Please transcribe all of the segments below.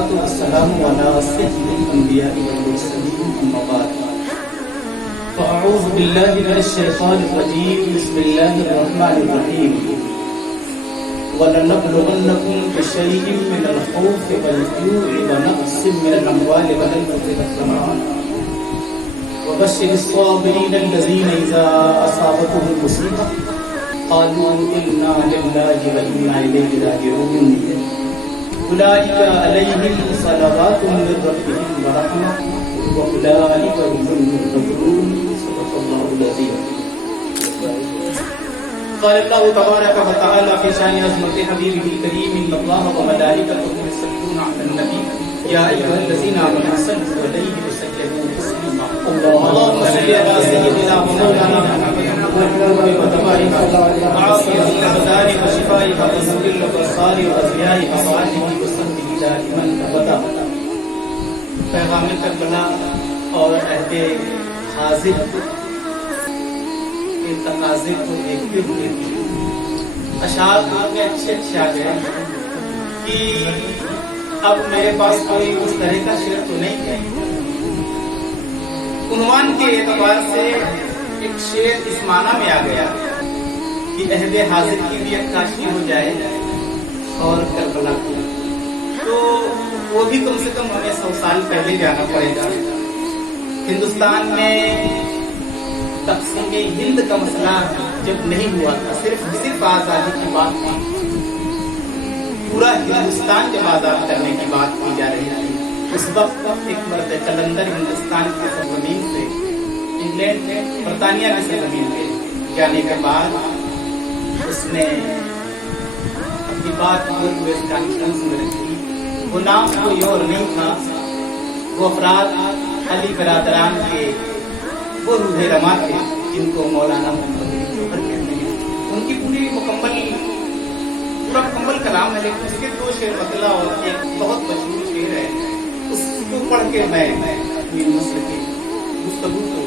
والصلاة والسلام على سيد الأنبياء والمرسلين أما بعد فأعوذ بالله من الشيطان الرجيم بسم الله الرحمن الرحيم ولنبلونكم بشيء من الخوف والجوع ونقص من الأموال والأنفس والثمرات وبشر الصابرين الذين إذا أصابتهم مصيبة قالوا إنا لله وإنا إليه راجعون أولئك عليهم صلوات من ربهم ورحمة وأولئك هم المهتدون صدق الله العظيم. قال الله تبارك وتعالى في شان عظمة حبيبه الكريم إن الله وملائكته يصلون على النبي يا أيها الذين آمنوا صلوا عليه وسلموا تسليما. اللهم صل على سيدنا ومولانا محمد وتبارك وعافية الأبدان وشفائها وسر الأبصار وأضيائها وآله وصحبه دائما أبدا. پیغام کربلا اور عہد حاضر کے تقاضے کو دیکھتے ہوئے اشعار میں اچھے آ گئے کہ اب میرے پاس کوئی اس طرح کا شعر تو نہیں ہے. عنوان کے اعتبار سے ایک شعر اس معنی میں آ گیا کہ عہد حاضر کی بھی عکاسی ہو جائے اور کربلا کی، تو وہ بھی کم سے کم ہمیں 100 سال پہلے جانا پڑے گا. ہندوستان میں تقسیم ہند کا مسئلہ جب نہیں ہوا تھا، صرف آزادی کی بات تھی، پورا ہندوستان جب آزاد کرنے کی بات کی جا رہی تھی، اس وقت ایک مرد قلندر ہندوستان کی سرزمین سے انگلینڈ میں برطانیہ کی سرزمین پہ جانے کے بعد اس نے اپنی بات ہوئے کانفرنس میں رکھی. وہ نام کوئی اور نہیں تھا، وہ افراد علی برادران کے وہ روح رما تھے جن کو مولانا محمد جوہر کہتے ہیں. ان کی پورا مکمل کلام ہے، لیکن اس کے 2 شعر مطلع اور ایک بہت مشہور شعر ہے، اس کو پڑھ کے میں اپنی نسل کی گفتگو کو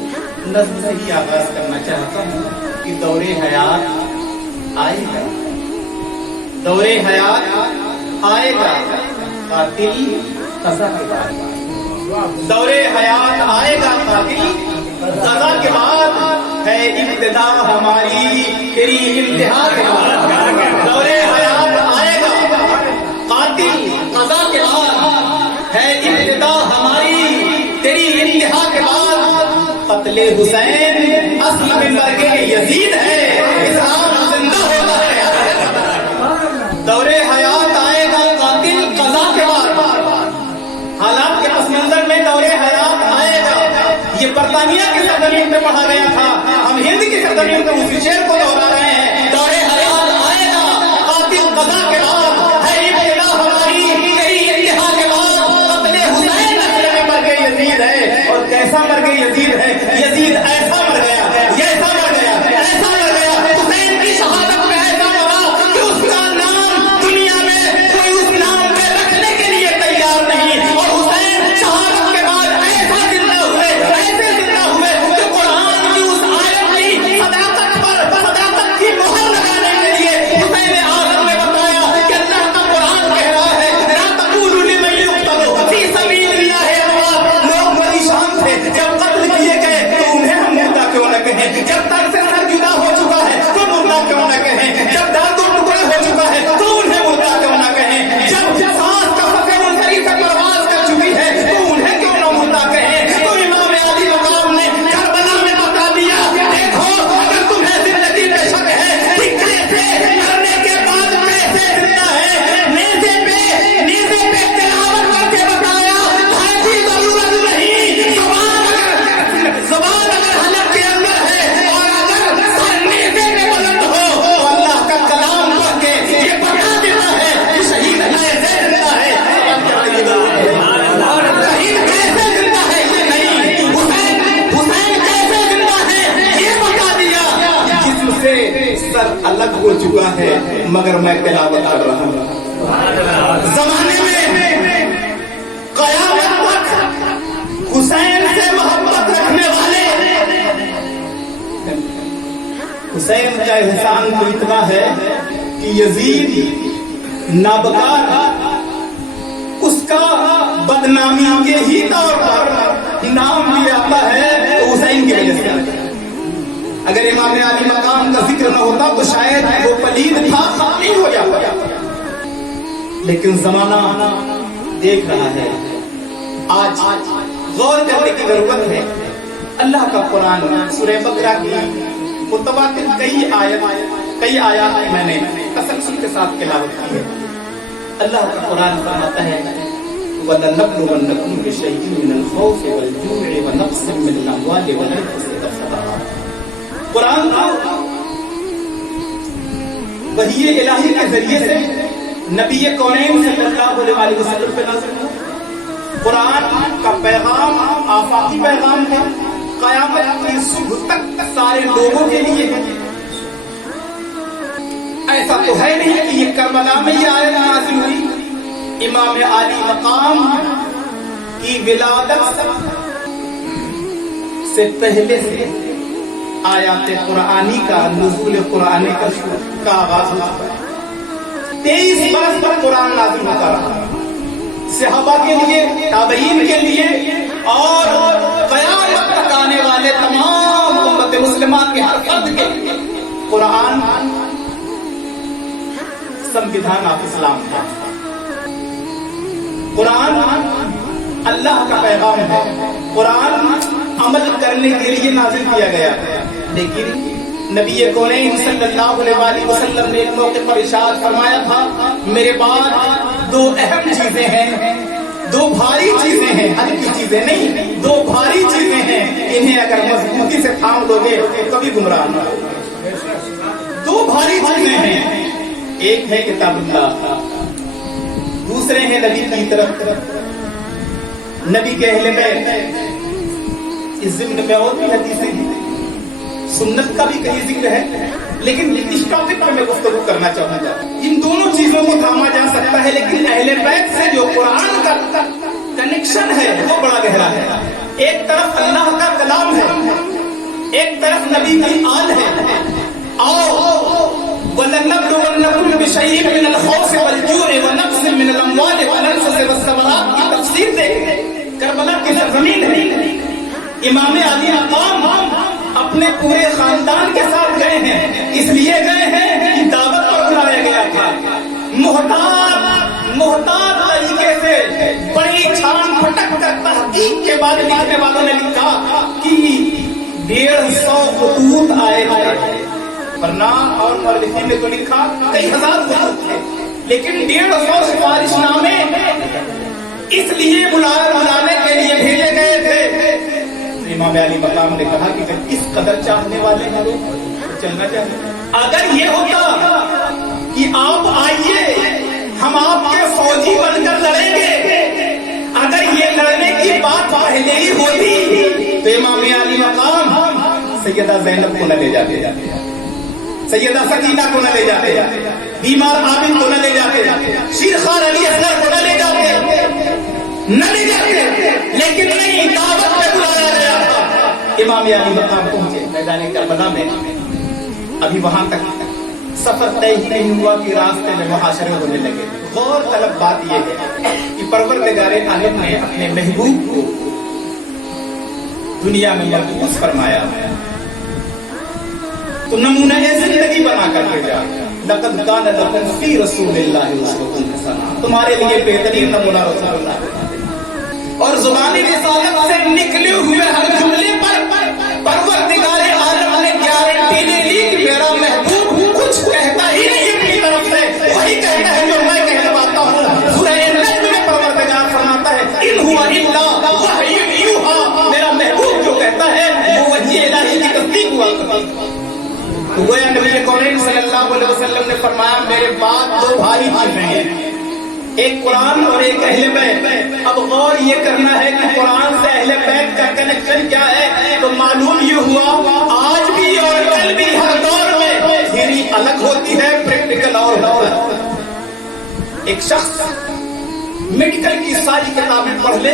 نظم سے ہی آغاز کرنا چاہتا ہوں کہ دور حیات آئے گا، دور حیات آئے گا قاتل قضا کے بعد، دور حیات آئے گا قاتل قضا کے بعد، ہے ابتدا ہماری تیری انتہا کے بعد. دور حیات آئے گا قاتل قضا کے بعد، ہے ابتدا ہماری تیری انتہا کے بعد. قتل حسین اصل میں مرگ یزید ہے، اسلام زندہ ہوتا ہے. دور حیات آئے گا قاتل قضا کے بعد، حالات کے پس منظر میں دور حیات آئے گا. یہ برطانیہ کی سرزمین پہ پڑھا گیا تھا، ہم ہند کی سرزمین پہ اسی شعر کو دہرا رہے ہیں. دور حیات آئے گا قاتل قضا کے بعد، ہے ابتدا ہماری تیری انتہا کے بعد. قتل حسین اصل میں مرگ یزید ہے، اور کیسا مرگ یزید ہے؟ یزید ایسا مر گیا، ایسا مر گیا، ایسا مر گیا. حسین کی شہادت میں ایسا مرا کہ اس کا نام دنیا میں کوئی اس نام پہ رکھنے کے لیے تیار نہیں. اور حسین شہادت کے بعد ایسا زندہ ہوئے، ایسے زندہ ہوئے کہ قرآن کی اس آیت کی صداقت پر صداقت کی مہر لگانے کے لیے حسین اعظم نے بتایا کہ اللہ کا قرآن کہہ رہا ہے لا تقولوا لمن يقتل في سبيل الله اموات. لوگ پریشان تھے جب قتل کیے گئے تو انہیں ہم مردہ کیوں نہ کہیں، جب تک سے سر جدا ہو چکا ہے تو مردہ کیوں نہ کہیں، جب دانت ٹکڑے ہو چکا ہے تو انہیں مردہ کیوں نہ کہیں، جب سانس کا فقر منصری سے پرواز کر چکی ہے تو انہیں کیوں نہ مردہ کہیں. تو امام علی مقام نے کربلا میں بتا دیا دیکھو اگر تمہیں زندگی میں شک ہے کہ کیسے مرنے کے بعد کیسے زندہ ہے، نیزے پہ تلاوت کر کے بتایا بھائی کی ضرورت نہیں. زبان اگر حلق کے اندر ہے اور اگر سر نیزے پہ بلند ہو تو اللہ کا کلام پڑھ کے یہ بتا دیتا ہے کہ شہید کیسے زندہ ہے. شہید کیسے زندہ ہے یہ نہیں، حسین کیسے زندہ ہے یہ بتا دیا. جسم سے سر الگ ہو چکا ہے مگر میں تلاوت کر رہا ہوں. زمانے میں قیامت تک حسین سے محبت رکھنے والے، حسین کا احسان تو اتنا ہے کہ یزید نابکار اس کا بدنامی کے ہی طور پر نام بھی آتا ہے تو حسین کی وجہ سے آتا ہے. اگر امام علی مقام کا ذکر نہ ہوتا تو شاید وہ پلید تھا خالی ہو جاتا. لیکن زمانہ دیکھ رہا ہے. آج غور کرنے کی ضرورت ہے. اللہ کا قرآن سورہ بقرہ کی متواتر کئی آیات میں نے تسلسل کے ساتھ تلاوت کی ہے. اللہ کا قرآن فرماتا ہے وَلَنَبْلُوَنَّكُمْ بِشَيْءٍ مِّنَ الْخَوْفِ وَالْجُوعِ وَنَقْصٍ مِّنَ الْأَمْوَالِ وَالْأَنفُسِ وَالثَّمَرَاتِ. قرآن وحی الہی کے ذریعے سے نبی کونین صلی اللہ علیہ وسلم پہ نازل ہوا. قرآن کا پیغام آفاقی پیغام ہے. قیامت کی صبح تک سارے لوگوں کے لیے ہے. ایسا تو ہے نہیں کہ یہ کربلا میں یہ آیت نازل ہوئی. امام علی مقام کی ولادت سے پہلے سے آیات قرآنی کا نزول قرآنی کا آغاز ہوا. 23 برس پر قرآن نازل ہوتا رہا. صحابہ کے لیے، تابعین کے لیے اور قیامت تک آنے والے تمام امت مسلمان کے ہر فرد کے لیے قرآن سنویدھان آف اسلام ہے. قرآن اللہ کا پیغام ہے. قرآن عمل کرنے کے لیے نازل کیا گیا. لیکن نبی کونین صلی اللہ علیہ وسلم نے ایک موقع پر ارشاد فرمایا تھا میرے بعد 2 اہم چیزیں ہیں، 2 بھاری چیزیں ہیں، ہلکی چیزیں نہیں، 2 بھاری چیزیں ہیں. انہیں اگر مضبوطی سے تھام لو گے تو کبھی گمراہ نہ ہوگے. 2 بھاری چیزیں ہیں. ایک ہے کتاب اللہ، دوسرے ہیں نبی کی طرف نبی کے اہل بیت. اس ضمن میں اور بھی حدیثیں ہیں، سنت کا بھی کئی ذکر ہے، لیکن اس ٹاپک پر میں گفتگو کرنا چاہوں گا. ان دونوں چیزوں کو تھاما جا سکتا ہے، لیکن اہل بیت سے جو قرآن کا کنیکشن ہے وہ بڑا گہرا ہے. ایک طرف اللہ کا کلام ہے، ایک طرف نبی کی آل ہے. وَلَنَبْلُوَنَّكُمْ بِشَيْءٍ مِّنَ الْخَوْفِ وَالْجُوعِ وَنَقْصٍ مِّنَ الْأَمْوَالِ وَالْأَنفُسِ وَالثَّمَرَاتِ کی تفسیر دے. کربلا کی سرزمین ہے. امام علی مقام اپنے پورے خاندان کے ساتھ گئے ہیں. اس لیے گئے ہیں کہ دعوت پر بلایا گیا تھا. محتاط طریقے سے بڑی چھان پھٹک کر تحقیق کے بعد لکھنے والوں نے لکھا کہ 150 خطوط آئے تھے. ورنہ اور مؤلفین نے تو لکھا کئی ہزار خطوط تھے، لیکن 150 سفارش نامے اس لیے بلانے کے لیے بھیجے گئے تھے. امام علی مقام نے کہا کہ جب اس قدر چاہنے والے ہیں لوگ تو چلنا چاہیے. اگر یہ ہوتا کہ آپ آئیے ہم آپ کے فوجی بن کر لڑیں گے، اگر یہ لڑنے کی بات پہلے ہی ہوتی تو امام علی مقام سیدہ زینب کو نہ لے جاتے، سیدہ سکینہ کو نہ لے جاتے، بیمار عابد کو نہ لے جاتے، شیرخوار علی اصغر کو نہ لے جاتے. لیکن نہیں، دعوت میں بلایا گیا تھا. امام علی مقام پہنچے میدان کربلا میں. ابھی وہاں تک سفر طے ہی نہیں ہوا کہ راستے میں محاشرے ہونے لگے. غور طلب بات یہ ہے کہ پروردگار عالم نے اپنے محبوب کو دنیا میں مبعوث فرمایا تو نمونہ زندگی بنا کر بھیجا. لقد کان لکم فی رسول اللہ اسوۃ حسنہ، تمہارے لیے بہترین نمونہ رسول اللہ. اور زبانی رسالت سے نکلے ہوئے ہر جملے پر پروردگار عالم نے گارنٹی دے دی کہ میرا محبوب کچھ کہتا ہی نہیں اپنی طرف سے، وہی کہتا ہے جو میں کہلواتا ہوں. سورہ نجم میں پروردگار فرماتا ہے ان ہوا الا وحی یوحی، میرا محبوب جو کہتا ہے وہ وحی الہی کی تصدیق ہوا کرتی. تو گویا نبی کونین صلی اللہ علیہ وسلم نے فرمایا میرے بعد 2 بھاری چیزیں ہیں، ایک قرآن اور ایک اہل بیت. اب غور یہ کرنا ہے کہ قرآن سے اہل بیت کا کنیکشن کیا ہے. تو معلوم یہ ہوا آج بھی اور کل بھی ہر دور میں تھیوری الگ ہوتی ہے، پریکٹیکل اور ہوتا ہے. ایک شخص میڈیکل کی ساری کتابیں پڑھ لے،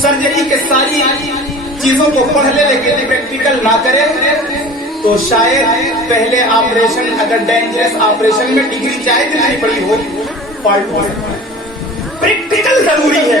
سرجری کے ساری چیزوں کو پڑھ لے، لیکن پریکٹیکل نہ کرے تو شاید پہلے آپریشن، اگر ڈینجرس آپریشن میں ڈگری چاہے جتنی بڑی ہو، پریکٹیکل ضروری ہے.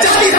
40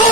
2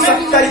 70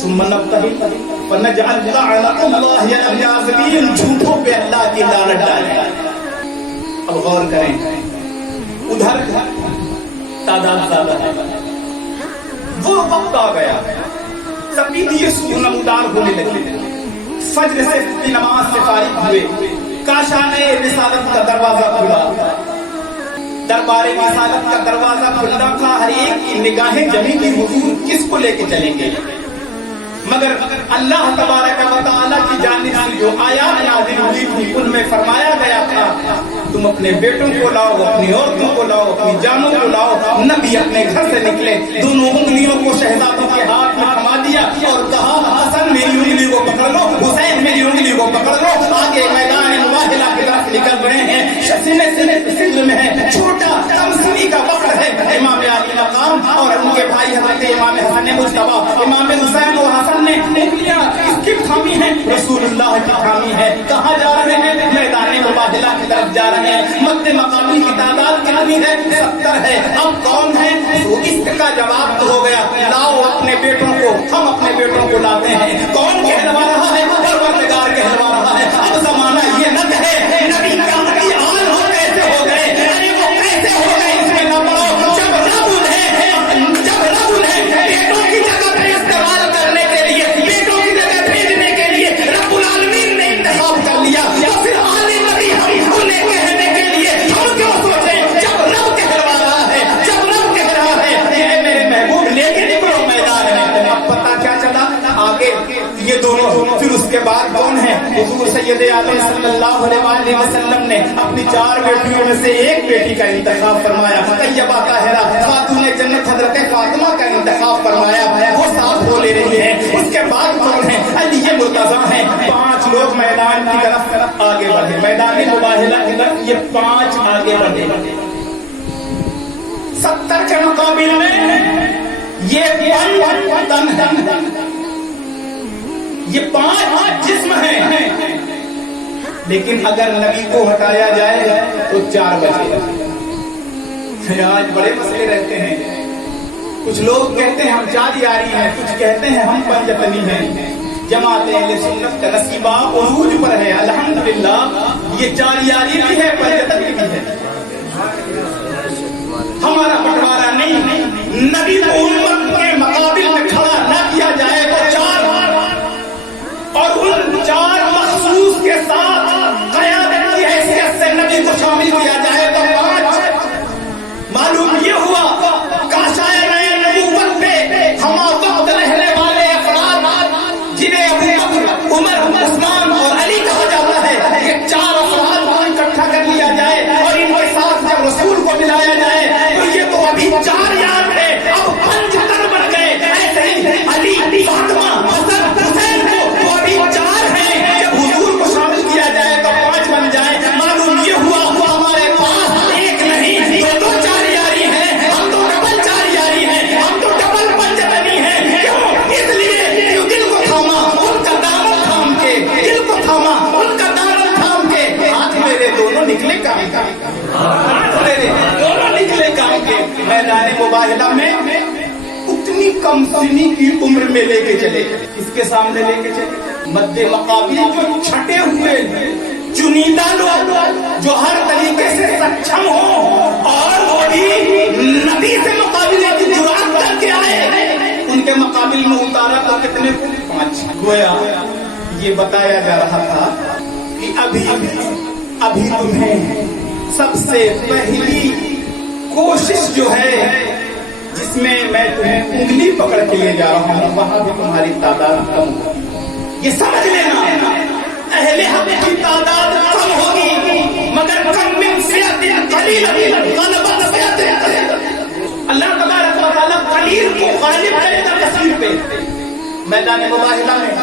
ثم نبتہل فنجعل لعنت اللہ علی الکاذبین، جھوٹوں پہ اللہ کی لعنت ڈالیں۔ اب غور کریں، ادھر تعداد زیادہ ہے، وہ وقت آ گیا تبھی یہ سکون نمودار ہونے لگے، فجر سے کی نماز سے فارغ ہوئے، کاشانِ رسالت کا دروازہ کھلا، دربار رسالت کا دروازہ کھلا تھا، ہر ایک کی نگاہیں جمی کی حضور کس کو لے کے چلیں گے؟ مگر اللہ تبارک و تعالیٰ کی جانب سے جو آیات نازل ہوئی تھی ان میں فرمایا گیا تھا تم اپنے بیٹوں کو لاؤ، اپنی عورتوں کو لاؤ، اپنی جانوں کو لاؤ۔ نبی اپنے گھر سے نکلے، دونوں انگلیوں کو شہزادوں کے ہاتھ میں تھما دیا اور کہا حسن میری انگلی کو پکڑ لو، حسین میری انگلی کو پکڑ لو۔ آگے میدان مباہلہ کی طرف نکل رہے ہیں، سندھ میں ہے، چھوٹا تمسنی کا وقت ہے، امام علی مقام اور ان کے بھائی حضرت امام حسن مجتبیٰ، امام حسین و حسن نے انگلیاں کس کی تھامی ہیں؟ رسول اللہ کی تھامی ہے۔ کہاں جا رہے ہیں؟ میدان مباہلہ کی طرف جا رہے ہیں۔ مد مقامی کی تعداد کتنی ہے؟ 70 ہے۔ اب کون ہے؟ تو اس کا جواب تو ہو گیا، لاؤ اپنے بیٹوں کو، ہم اپنے بیٹوں کو لاتے ہیں۔ کون کہلوا رہا ہے؟ پروردگار کہلوا رہا ہے۔ اب زمانہ یہ نہ کہے نبی کا نبی آن ہو کیسے ہو گئے، ارے وہ کیسے ہو گئے اس میں نہ پڑھو۔ جب رب انہیں بیٹوں کی جگہ پہ استعمال کرنے کے لیے، بیٹوں کی جگہ بھیجنے کے لیے رب العالمین نے انتخاب کر لیا، تو پھر آنے نبی ہم انہیں کہنے کے لیے ہم کیوں سوچیں؟ جب رب کہلوا رہا ہے، جب رب کہہ رہا ہے کہ میرے محبوب لے کے نکلو میدان میں۔ اب پتہ کیا چلا آگے یہ دونوں، پھر اس کے بعد کون ہے؟ حضور سید عالم صلی اللہ علیہ وسلم نے اپنی 4 بیٹیوں میں سے ایک بیٹی کا انتخاب فرمایا، طیبہ طاہرہ خاتون جنت حضرت فاطمہ کا انتخاب فرمایا، وہ ساتھ ہو لے رہی ہیں۔ اس کے بعد کون ہے؟ علی مرتضیٰ ہیں۔ 5 لوگ میدان کی طرف آگے بڑھے، میدان مباہلہ کی طرف یہ 5 آگے بڑھے۔ 70 کے مقابل میں یہ 5 جسم ہیں، لیکن اگر نبی کو ہٹایا جائے تو 4 بچے۔ آج بڑے مسئلے رہتے ہیں، کچھ لوگ کہتے ہیں ہم 4 یاری ہیں، کچھ کہتے ہیں ہم پنجتنی ہیں۔ جماعت اہل سنت کا نصیبہ عروج پر ہے، الحمدللہ یہ 4 یاری بھی ہے، پنجتنی بھی ہے۔ ہمارا بٹوارا نہیں، نبی کو امت کے مقابل میں کھڑا نہ کیا جائے تو 4 اور ان 4 مخصوص کے ساتھ قیادت کی حیثیت سے نبی کو شامل کیا جائے تو 5۔ معلوم یہ ہوا کاشائے نئے نبوت پہ ہما وقت رہنے والے افراد جنہیں ابو بکر، عمر، عثمان اور علی کہا جاتا ہے، یہ 4 افراد کو اکٹھا کر لیا جائے اور ان کے ساتھ جب رسول کو ملایا جائے تو یہ تو ابھی 4 یار ہے، اب 75 بن گئے۔ ایسے ہی علی، فاطمہ، حسن، حسین کو وہ ابھی 4 ہیں، جب حضور کو شامل کیا جائے تو 5 بن جائے۔ معلوم یہ ہوا ہمارے پاس ایک نہیں تو 4 یاری ہیں، ہم تو ڈبل 4 یاری ہیں، ہم تو ڈبل پنجتنی ہیں۔ کیوں؟ اس لیے جو دل کو تھاما ان کا دامن تھام کے، دل کو تھاما ان کا دامن تھام کے، ہاتھ میرے دونوں نکلے کام کے، ہاتھ میرے دونوں نکلے کام کے۔ میدان مباہلہ میں اتنی کم سنی کی عمر میں لے کے چلے، کس کے سامنے لے کے چلے؟ مد مقابل جو چھٹے ہوئے چنیدہ لوگ جو ہر طریقے سے سچم ہوں اور وہ بھی نبی سے مقابلے کی جرات کر کے آئے، ان کے مقابل میں اتارا تو کتنے؟ 5۔ گویا یہ بتایا جا رہا تھا کہ ابھی تمہیں سب سے پہلی کوشش جو ہے جس میں میں تمہیں انگلی پکڑ کے لے جا رہا ہوں، وہاں بھی تمہاری تعداد کم ہوگی۔ یہ سمجھ لینا، اہل حق کی تعداد کم ہوگی مگر کم من فئۃ قلیل غلبت فئۃ قلیل۔ اللہ تبارک و تعالیٰ قلیل کو غالب کرے گا کثیر پہ۔ میدان مباہلہ میں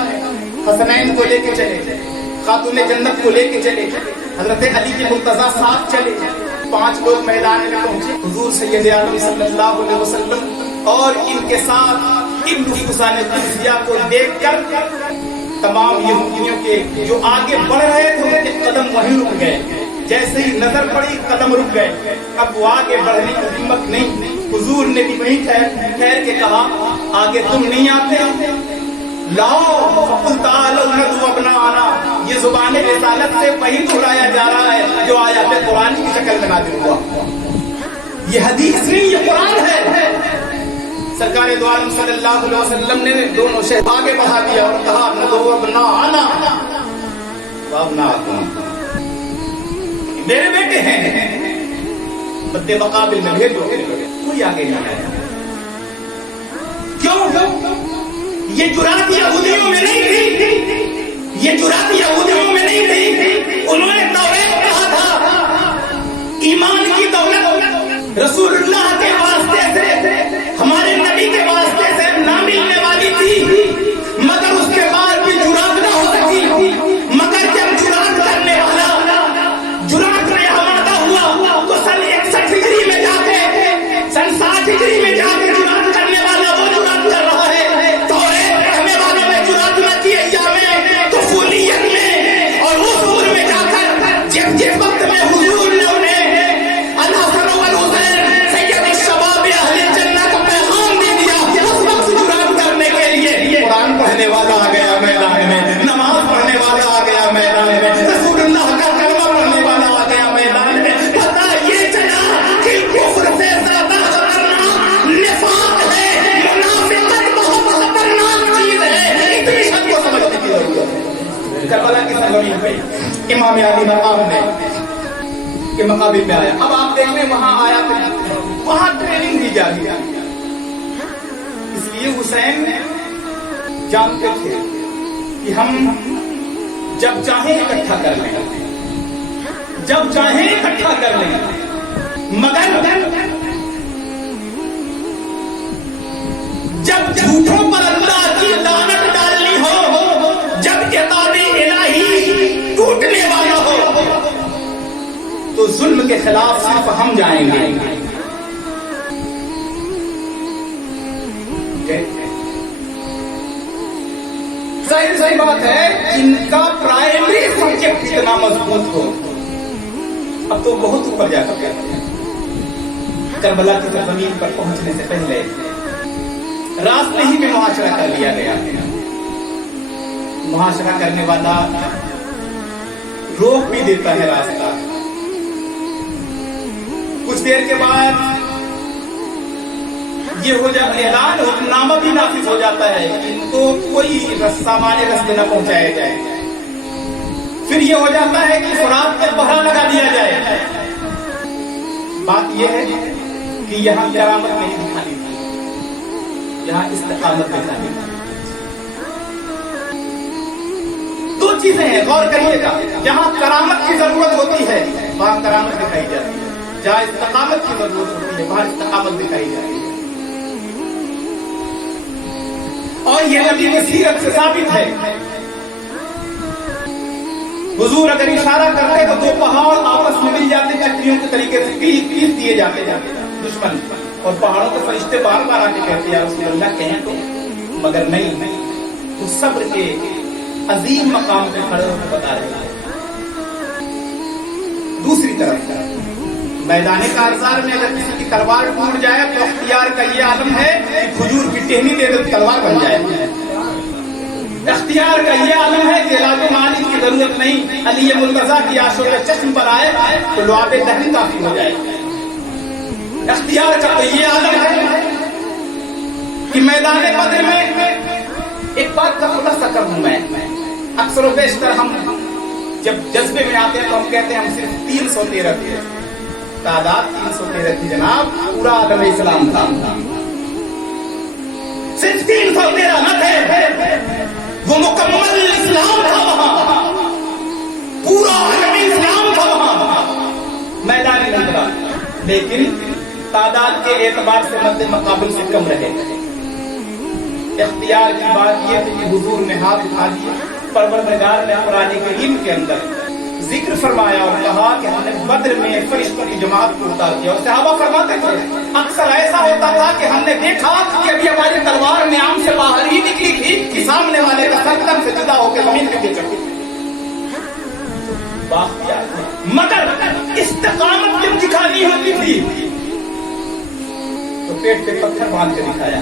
حسنین کو لے کے چلے، خاتون جنت کو لے کے چلے، حضرت علی کے مرتضیٰ ساتھ چلے، 5 لوگ میدان میں پہنچے۔ حضور سید عالم صلی اللہ علیہ وسلم اور ان کے ساتھ ابن حسین قدسیہ کو دیکھ کر تمام یہودیوں کے جو آگے بڑھ رہے تھے ان کے قدم وہیں رک گئے۔ جیسے ہی نظر پڑی قدم رک گئے، اب وہ آگے بڑھنے کی ہمت نہیں۔ حضور نے بھی وہیں ٹھہر کے کہا آگے تم نہیں آتے؟ لاؤ فقل تعالوا ندعو ابناءنا، یہ زبان رسالت سے وہی دہرایا جا رہا ہے جو آیات قرآن کی شکل میں نازل ہوا. یہ حدیث نہیں، یہ قرآن ہے. سرکار دو عالم صلی اللہ علیہ وسلم نے دونوں سے آگے بڑھا دیا اور کہا ندعو ابناءنا وابناءکم، میرے بیٹے ہیں، بدے مقابل میں بھیجو. کوئی آگے نہیں آیا. کیوں؟ یہ جرات یہودیوں میں نہیں تھی، یہ جرات یہودیوں میں نہیں تھی. انہوں نے توریت کہا تھا ایمان کی دولت رسول اللہ کے واسطے سے، ہمارے نبی کے واسطے سے نہ ملنے والی تھی، مگر اس کے بعد بھی جرات نہ ہو سکی. مگر جب جرات کرنے والا جرات میں آمادہ ہوا تو سن 61 ہجری میں جا کے، سن 60 ہجری میں جا کے جرات کرنے والا وہ جرات کر رہا ہے. توریت پڑھنے والوں میں جرات نہ کی ایام میں، طفولیت میں اور اس عمر میں جا کر جس وقت میں حضور نے انہیں الحسن والحسین سید الشباب اہل جنہ کا پیغام دے دیا، اس وقت جرات کرنے کے لیے قرآن پڑھنے والا آ گیا میدان میں، نماز پڑھنے والا آ گیا میدان میں، رسول اللہ کا کلمہ پڑھنے والا آ گیا میدان میں. پتہ یہ چلا کہ کفر سے زیادہ خطرناک نفاق ہے، منافقت بہت خطرناک چیز ہے. اتنی شک کو سمجھنے کی ضرورت ہے. کربلا کی سرزمین پہ امام علی مقام میں کے مقابل میں آیا. اب آپ دیکھ لیں وہاں آیا تو وہاں ٹریننگ دی جا رہی ہے. اس لیے حسین جانتے تھے کہ ہم جب چاہیں اکٹھا کر لیں، جب چاہیں اکٹھا کر لیں، مگر جب جھوٹوں پر اللہ کی لعنت ڈالنی ہو، جب کتاب الہی ٹوٹنے والا ہو، تو ظلم کے خلاف صرف ہم جائیں گے. صحیح بات ہے. جن کا پرائمری سبجیکٹ اتنا مضبوط ہو، اب تو بہت اوپر جا چکے ہیں. کربلا کی سرزمین پر پہنچنے سے پہلے راستے ہی میں معاشرہ کر لیا گیا. معاشرہ کرنے والا روک بھی دیتا ہے راستہ. کچھ دیر کے بعد یہ ہو جاتا ہے، اعلان حکم نامہ بھی نافذ ہو جاتا ہے کہ ان کو کوئی سامان رستے نہ پہنچایا جائے. پھر یہ ہو جاتا ہے کہ فرات پہ پہرا لگا دیا جائے. بات یہ ہے کہ یہاں کرامت نہیں دکھانی تھی، یہاں استقامت دکھانی تھی. دو چیزیں ہیں، غور کریے گا. جہاں کرامت کی ضرورت ہوتی ہے وہاں کرامت دکھائی جاتی ہے، جہاں استقامت کی ضرورت ہوتی ہے وہاں استقامت دکھائی جاتی ہے. اور یہ نبی کی سیرت سے ثابت ہے. حضور اگر اشارہ کرتے تو دو پہاڑ آپس میں مل جاتے، کٹریوں کے طریقے سے پیس دیے جاتے دشمن، اور پہاڑوں کے فرشتے بار بار آ کے کہتے یا رسول اللہ کہیں تو، مگر نہیں، تو صبر کے عظیم مقام پہ کھڑے ہو کے بتا رہے ہیں. دوسری طرف میدان کارزار میں اگر کسی کی تلوار ٹوٹ جائے تو اختیار کا یہ عالم ہے کہ کھجور کی ٹہنی دے دے تلوار بن جائے. اختیار کا یہ عالم ہے کہ علاج معالج کی ضرورت نہیں، علی مرتضیٰ کی عاشور چشم پر آئے تو لعاب دہن کافی ہو جائے. اختیار کا تو یہ عالم ہے کہ میدان بدر میں ایک بات کا خلاصہ کروں میں، اکثر و بیشتر ہم جب جذبے میں آتے ہیں تو ہم کہتے ہیں ہم صرف 313 تھے. تعداد 313 تھی جناب، پورا عالم اسلام تھا. صرف 313 نہ تھے، وہ مکمل اسلام تھا. وہاں پورا عالم اسلام تھا وہاں میدان نظرہ. لیکن تعداد کے اعتبار سے مد مقابل سے کم رہے. اختیار کی بات یہ تھی کہ حضور نے ہاتھ اٹھا دیا، پروردگار نے قرآن کریم کے اندر ذکر فرمایا اور کہا کہ ہم نے بدر میں فرشتوں کی جماعت کو اتار دیا. اور صحابہ فرماتے تھے اکثر ایسا ہوتا تھا کہ ہم نے دیکھا کہ ابھی ہماری تلوار نیام سے باہر ہی نکلی تھی کہ سامنے والے کا سر قدم سے جدا ہو کے زمین پہ گر چکی. مگر استقامت جب دکھانی ہوتی تھی تو پیٹ پہ پتھر باندھ کے دکھایا.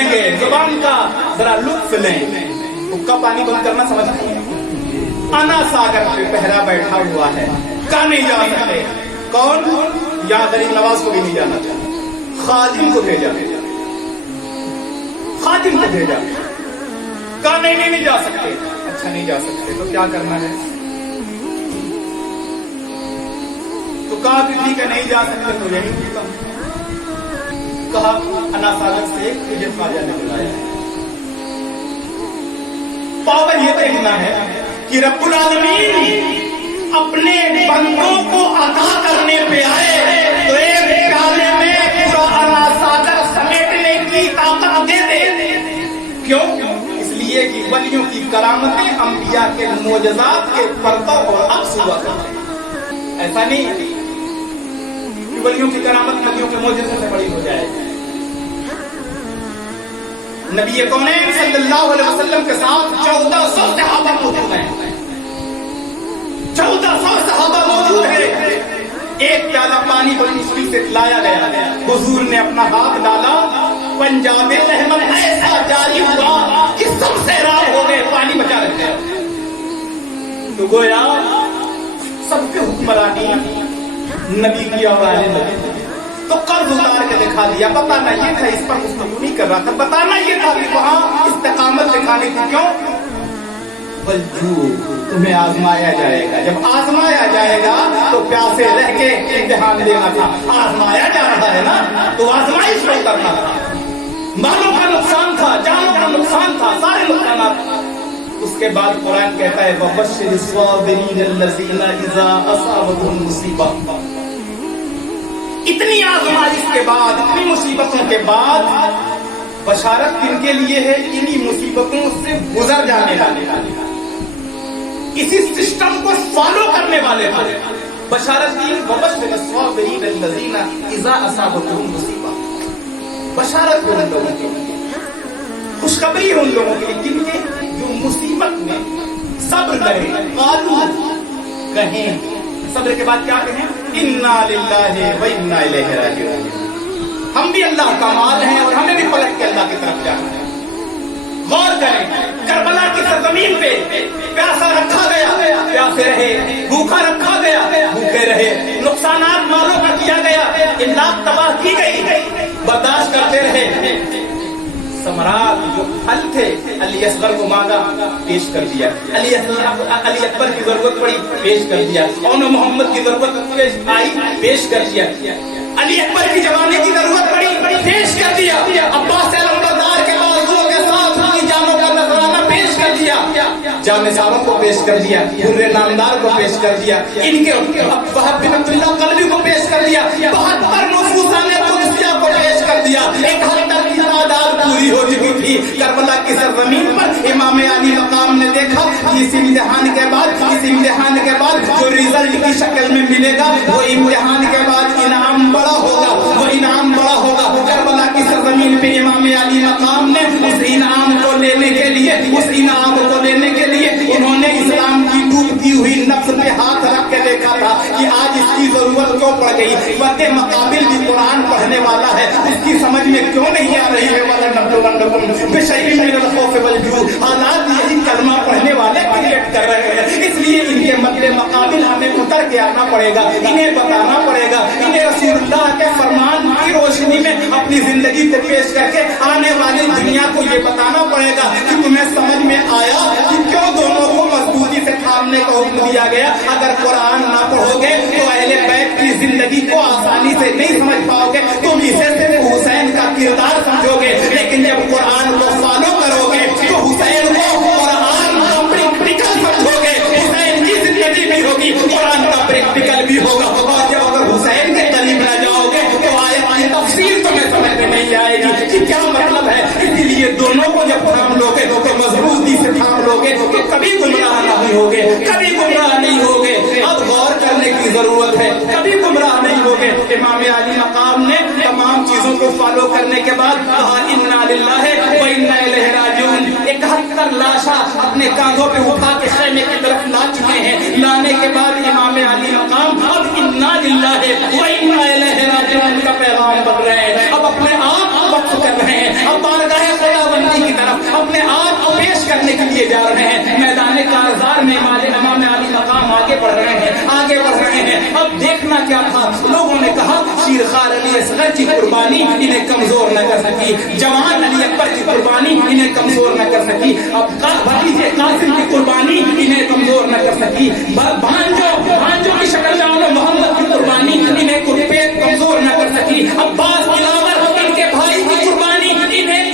لیں گے, زبان کا ذرا لطف لیں. حکا پانی بند کرنا سمجھ نہیں ہے. انا ساگر پہ پہرا بیٹھا ہوا ہے, کہاں نہیں جا سکتے. کون؟ یا غریب نواز کو بھی نہیں جانا چاہتا, خادم کو بھیجا, خادم کو بھیجا, کہاں نہیں جا سکتے. اچھا نہیں جا سکتے تو کیا کرنا ہے؟ تو کہا بی کا نہیں جا سکتے تو یہی ہوتا. کہا انا ساگر سے تجھے خواجہ نے بلایا. پاور یہ دیکھنا ہے کہ رب العالمین اپنے بندوں کو عطا کرنے پہ آئے تو ایک پیالے میں پورا انا ساگر سمیٹنے کی طاقت دے دے. کیوں؟ اس لیے کہ ولیوں کی کرامتیں انبیاء کے معجزات کے پردہ اور عکس ہوا کرتے ہیں. ایسا نہیں کہ ولیوں کی کرامت نبیوں کے معجزے سے بڑی ہو جائے. نبی کونین صلی اللہ علیہ وسلم کے ساتھ 1400 صحابہ موجود ہیں. 1400 صحابہ موجود ہیں. ایک پیالہ پانی بڑی مشکل سے لایا گیا. حضور نے اپنا ہاتھ ڈالا, پنجاب احمد ایسا جاری ہوا کہ سب سیراب ہو گئے, پانی بچا رکھا. تو گویا سب کے حکمرانی نبی کی آواز لگی. تو قرض اتار کے دکھا دیا. بتانا یہ تھا, اس پر گفتگو نہیں کر رہا تھا, بتانا یہ تھا کہ وہاں استقامت دکھانے کی. کیوں؟ تمہیں آزمایا جائے گا. جب آزمایا جائے گا تو پیاسے رہ کے امتحان دینا تھا. آزمایا جا رہا ہے نا تو آزمائش نہیں کرنا تھا. مالوں کا نقصان تھا, جانوں کا نقصان تھا, سارے نقصانات. اس کے بعد قرآن کہتا ہے وَبَشِّرِ الصَّابِرِينَ الَّذِينَ إِذَا أَصَابَتْهُمْ مُصِیبَةٌ. اتنی آزمائش کے بعد, اتنی مصیبتوں کے بعد بشارت کن کے لیے ہے؟ انہی مصیبتوں سے گزر جانے والے, اسی سسٹم کو فالو کرنے والے تھے. بشارت دی وَبَشِّرِ الصَّابِرِينَ الَّذِينَ إِذَا أَصَابَتْهُمْ مُصِیبَةٌ. بشارت ان لوگوں کے لیے, خوشخبری ان لوگوں کے لیے جن کے جو مصیبت میں صبر کریں. قالوا کہیں, صبر کے بعد کیا کہیں؟ انا للہ و انا الیہ راجعون. ہم بھی اللہ کا مال ہیں اور ہمیں بھی پلٹ کے اللہ کی طرف جانا ہے. غور کریں, کربلا کی سرزمین پہ پیاسا رکھا گیا, پیاسے رہے. بھوکا رکھا گیا, بھوکے رہے. نقصانات مالوں کا کیا گیا, املاک تباہ کی گئی, برداشت کرتے رہے. ثمرات جو پھل تھے علی اصغر کو مانگا, پیش کر دیا. علی اکبر کی ضرورت پڑی, پیش کر دیا. اون محمد کی ضرورت آئی, پیش کر دیا. علی اکبر کی جوانی کی ضرورت پڑی, پیش کر دیا. عباس علمبردار کے بازوؤں کے ساتھ اپنی جانوں کا نذرانہ پیش کر دیا. جامع ساروں کو پیش کر دیا, در نامدار کو پیش کر دیا, ان کے وہب بن عبداللہ قلبی کو پیش کر دیا, 72 نفوسان قدسیہ کو پیش کر دیا. 71 کی تعداد پوری ہو چکی تھی. کربلا کی سرزمین پر امام علی مقام نے دیکھا کہ اس امتحان کے بعد جو ریزلٹ کی شکل میں ملے گا وہ امتحان کے بعد انعام بڑا ہوگا, وہ انعام بڑا ہوگا. کربلا کی سرزمین پہ امام علی مقام نے اس انعام کو لینے کے لیے انہوں نے اسلام کی ڈوبتی ہوئی نفس پہ ہاتھ رکھ کے دیکھا تھا کہ آج اس کی ضرورت کیوں پڑ گئی. وقت مقابل بھی قرآن پڑھنے والا ہے, اس کی سمجھ میں کیوں نہیں آ رہی ہے؟ حالات یہی کلمہ پڑھنے والے کریٹ کر رہے ہیں. اس لیے ان کے مد مقابل ہمیں اتر کے آنا پڑے گا, انہیں بتانا پڑے گا, انہیں رسول اللہ کے فرمان کی روشنی میں اپنی زندگی کو پیش کر کے آنے والی دنیا کو یہ بتانا پڑے گا کہ تمہیں سمجھ میں آیا کہ کیوں دونوں کو مضبوطی سے تھامنے کا حکم دیا گیا. اگر قرآن نہ پڑھو گے تو اہل بیت کی زندگی کو آسانی سے نہیں سمجھ پاؤ گے. تم اسے صرف حسین کا کردار سمجھو گے, لیکن جب قرآن کو فالو کرو گے تو حسین کو قرآن کا پریکٹیکل سمجھو گے. حسین کی زندگی بھی ہوگی, قرآن کا پریکٹیکل بھی ہوگا. اور جب اگر حسین کے قریب نہ جاؤ گے تو آیت کی تفسیر تمہیں سمجھ میں نہیں آئے گی کہ کیا مطلب ہے. اسی لیے دونوں کو جب تھام لو گے تو مضبوطی سے تھام لو گے تو کبھی گمراہ نہیں ہوگے, کبھی گمراہ نہیں ہوگے. اب غور کرنے کی ضرورت ہے, کبھی گمراہ نہیں ہوگے. امام علی مقام نے تمام چیزوں کو فالو کرنے کے بعد کہا انا للہ و انا الیہ راجعون. 71 لاشا اپنے کاندھوں پہ اٹھا کے خیمے کی طرف لا چکے ہیں. لانے کے بعد امام علی مقام اب انا للہ و انا الیہ راجعون کا پیغام بن رہے ہیں. اب اپنے آپ وقف کر رہے ہیں, اب بارگاہ افتخار علی اصغر کی قربانی انہیں کمزور نہ کر سکی، جوان علی اکبر کی قربانی انہیں کمزور نہ کر سکی، اب بھتیجے قاسم کی قربانی انہیں کمزور نہ کر سکی، بھانجوں کی شکل میں محمد کی قربانی انہیں کمزور نہ کر سکی، عباس بلاول ان کے بھائی کی قربانی انہیں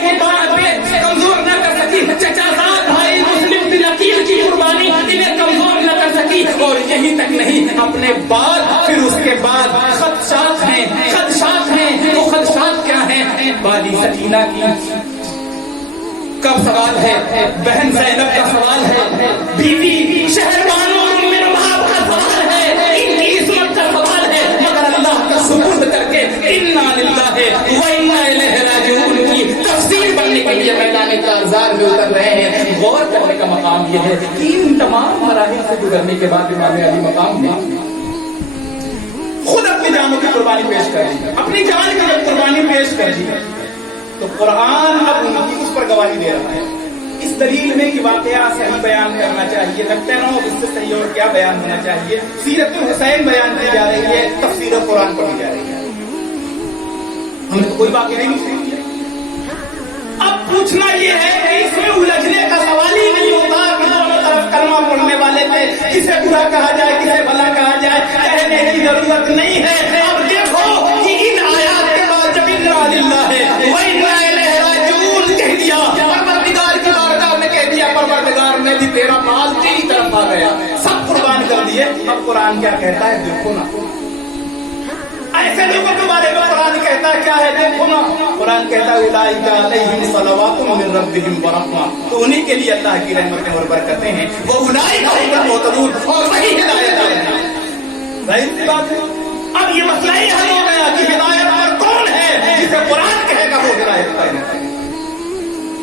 کمزور نہ کر سکی، چچا زاد بھائی مسلم بن عقیل کی قربانی انہیں کمزور نہ کر سکی، اور یہی تک نہیں اپنے بعد پھر اس کے بعد خدشات ہیں وہ خدشات کیا ہیں؟ بالی سکینہ کی کا سوال ہے، بہن زینب کا سوال ہے، بیوی شہربانو میرے باپ کا سوال ہے، ان کی عصمت کا سوال ہے، مگر اللہ کا سپرد کر کے انا للہ و انا الیہ راجعون کی تفسیر بننے کے لیے میدان کارزار میں اتر رہے ہیں۔ غور کرنے کا مقام یہ ہے کہ ان تمام مراحل سے گزرنے کے بعد امام علی مقام میں خود اپنی جانوں کی قربانی پیش کر دی، اپنی جان کی جب قربانی پیش کر دی تو قرآن اب ان کی اس پر گواہی دے رہا ہے۔ اس دلیل میں کہ واقعہ صحیح بیان کرنا چاہیے، لگتا ہے نا اس سے صحیح اور کیا بیان ہونا چاہیے، سیرت الحسین بیان کی جا رہی ہے، تفسیر قرآن پڑھی جا رہی ہے، ہم نے تو کوئی واقعہ نہیں سنی ہے۔ اب پوچھنا یہ ہے کہ اس میں الجھنے کا سوال ہی نہیں ہوتا کہ دونوں طرف کلمہ پڑھنے والے تھے، کسے برا کہا جائے کسے بھلا کہا جائے، کہنے کی ضرورت نہیں ہے۔ اب دیکھو کہ ان آیات کے بعد جب انا للہ ہے و انا الیہ راجعون کہہ دیا، پروردگار کی بارگاہ میں کہہ دیا، پروردگار میں بھی تیرا مال تیری طرف آ گیا، سب قربان کر دیے۔ اب قرآن کیا کہتا ہے دیکھو نا، ایسے لوگوں کے بارے میں قرآن کہتا ہے کیا ہے دیکھو نا، قرآن کہتا ہے اولئک علیہم صلوات من ربہم ورحمہ، تو انہی کے لیے اللہ کی رحمتیں اور برکتیں ہیں، وہ اولئک هم المہتدون، اور وہی ہدایت والے ہیں۔ ظاہر سی بات ہے، اب یہ مسئلہ ہی حل ہو گیا کہ ہدایت پر کون ہے، جسے قرآن کہے گا وہ ہدایت پر ہے۔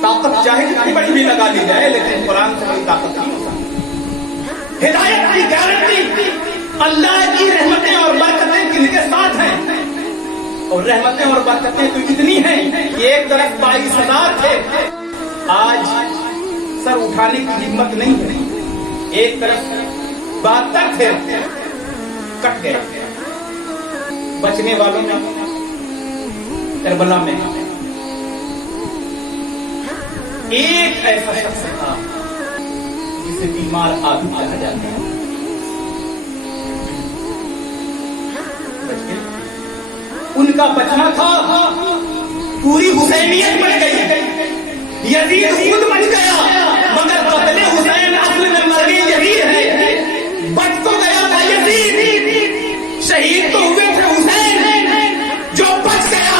طاقت چاہے جتنی بڑی بھی لگا لی جائے لیکن قرآن سے کوئی طاقت نہیں ہوتا۔ ہدایت کی گارنٹی اللہ کی رحمتیں اور برکتیں کن کے ساتھ ہیں، اور رحمتیں اور برکتیں تو اتنی ہیں کہ ایک طرف 22,000 تھے، آج سر اٹھانے کی ہمت نہیں ہے، ایک طرف 72 تھے، کٹ گئے، بچنے والوں میں کربلا میں ایک ایسا شخص تھا جسے بیمار آدمی کہا جاتا ہے، ان کا بچنا تھا، پوری حسینیت بچ گئی، یزید خود بچ گیا، مگر قتل حسین اصل میں مرگی یزید ہے، بچ تو گیا تھا یزید، شہید تو ہوئے تھے حسین، جو بچ گیا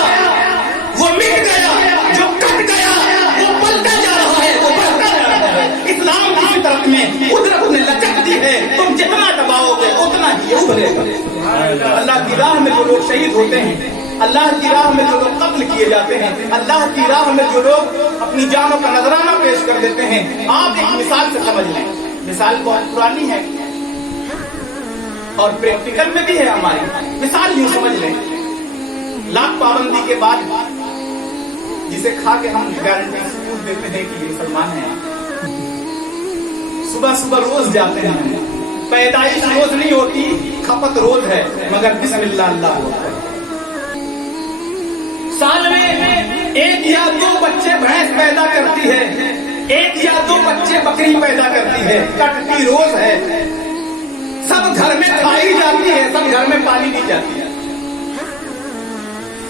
وہ مٹ گیا، جو کٹ گیا وہ بلتا جا رہا ہے، وہ بڑھتا جا رہا ہے۔ اسلام کی طرف میں قدرت نے لچک دی ہے، تم جتنا دباؤ گے اتنا ہی ابھرے گا۔ اللہ کی راہ میں جو لوگ شہید ہوتے ہیں، اللہ کی راہ میں جو لوگ قتل کیے جاتے ہیں، اللہ کی راہ میں جو لوگ اپنی جانوں کا نذرانہ پیش کر دیتے ہیں، آپ ایک مثال سے سمجھ لیں، مثال بہت پرانی ہے اور پریکٹیکل میں بھی ہے ہماری، مثال یوں سمجھ لیں، لاکھ پابندی کے بعد جسے کھا کے ہم گارنٹی سکول دیتے ہیں کہ یہ مسلمان ہیں، صبح صبح روز جاتے ہیں، پیدائش روز نہیں ہوتی، کھپت روز ہے، مگر بسم اللہ اللہ ہوتا ہے۔ سال میں ایک یا دو بچے بھینس پیدا کرتی ہے، ایک یا دو بچے بکری پیدا کرتی ہے، کٹتی روز ہے، سب گھر میں کھائی جاتی ہے، سب گھر میں پالی دی جاتی ہے،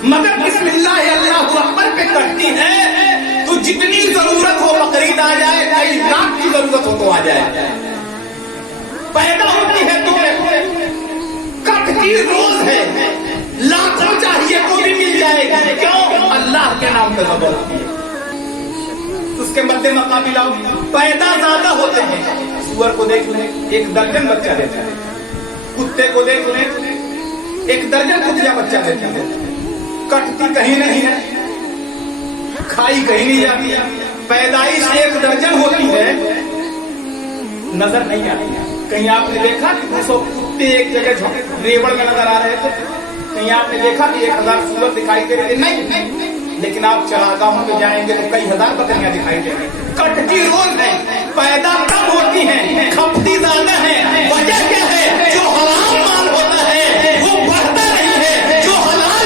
مگر بسم اللہ اللہ اکبر پہ کٹتی ہے تو جتنی ضرورت ہو بقرعید آ جائے، کئی لاکھ کی ضرورت ہو تو آ جائے، پیدا ہوتی ہے تو کٹتی روز ہے، لاکھوں چاہیے تو بھی مل جائے گا، کیوں؟ اللہ کے نام پہ ذبح ہوتی ہے۔ اس کے مد مقابل آؤ، پیدا زیادہ ہوتے ہیں، سور کو دیکھ لیں 1 درجن بچہ دیتا ہے، کتے کو دیکھ لیں 1 درجن کتیا بچہ دیتا ہے، کٹتی کہیں نہیں ہے، کھائی کہیں نہیں جاتی، پیدائش 1 درجن ہوتی ہے، نظر نہیں آتی ہے۔ کہیں آپ نے دیکھا کہ 200 کتے ایک جگہ ریوڑ میں نظر آ رہے تھے؟ کہیں آپ نے دیکھا کہ 1000 سور دکھائی دے رہے تھے؟ نہیں، لیکن آپ چراگاہوں میں جائیں گے تو کئی ہزار بکریاں دکھائی دیں گے۔ کٹتی روز ہے، پیدا کم ہوتی ہیں، کھپتی زیادہ ہے، وجہ کیا ہے؟ جو حلال مال ہوتا ہے وہ بڑھتا نہیں ہے، جو حلال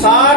60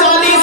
40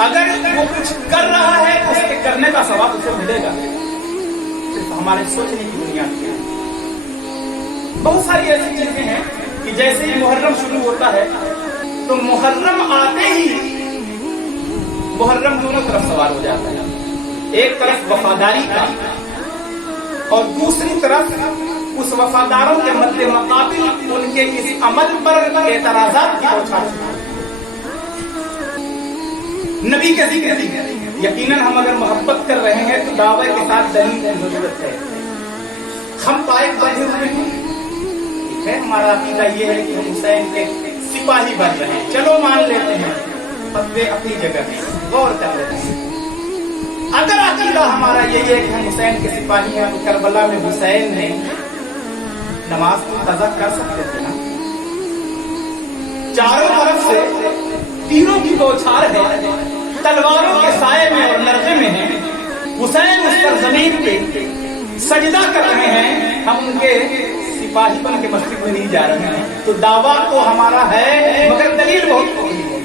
اگر وہ کچھ کر رہا ہے تو اس کے کرنے کا ثواب اسے ملے گا، صرف ہمارے سوچنے کی بنیاد پہ۔ بہت ساری ایسی چیزیں ہیں کہ جیسے ہی محرم شروع ہوتا ہے تو محرم آتے ہی محرم دونوں طرف سوار ہو جاتا ہے، ایک طرف وفاداری کا اور دوسری طرف اس وفاداروں کے مد مقابل ان کے اس عمل پر اعتراضات کی بوچھار۔ نبی کے ذکر دی، یقیناً ہم اگر محبت کر رہے ہیں تو دعوے کے ساتھ دلیل کی ضرورت ہے۔ ہم پائے بندھے ہوئے ہیں، ٹھیک ہے، ہمارا عقیدہ یہ ہے کہ ہم حسین کے سپاہی بن رہے ہیں، چلو مان لیتے ہیں، فتوے اپنی جگہ ہیں، غور کر لیتے ہیں۔ اگر عقیدہ ہمارا یہ ہے کہ ہم حسین کے سپاہی ہیں تو کربلا میں حسین نے نماز کو قضا کر سکتے تھے نا؟ چاروں طرف سے تیروں کی بوچھار ہے، تلواروں کے سائے میں اور نرغے میں ہیں، حسین اس پر زمین پہ سجدہ کر رہے ہیں، ہم ان کے سپاہی بن کے مسجد میں نہیں جا رہے ہیں، تو دعویٰ تو ہمارا ہے مگر دلیل بہت تھوڑی ہے۔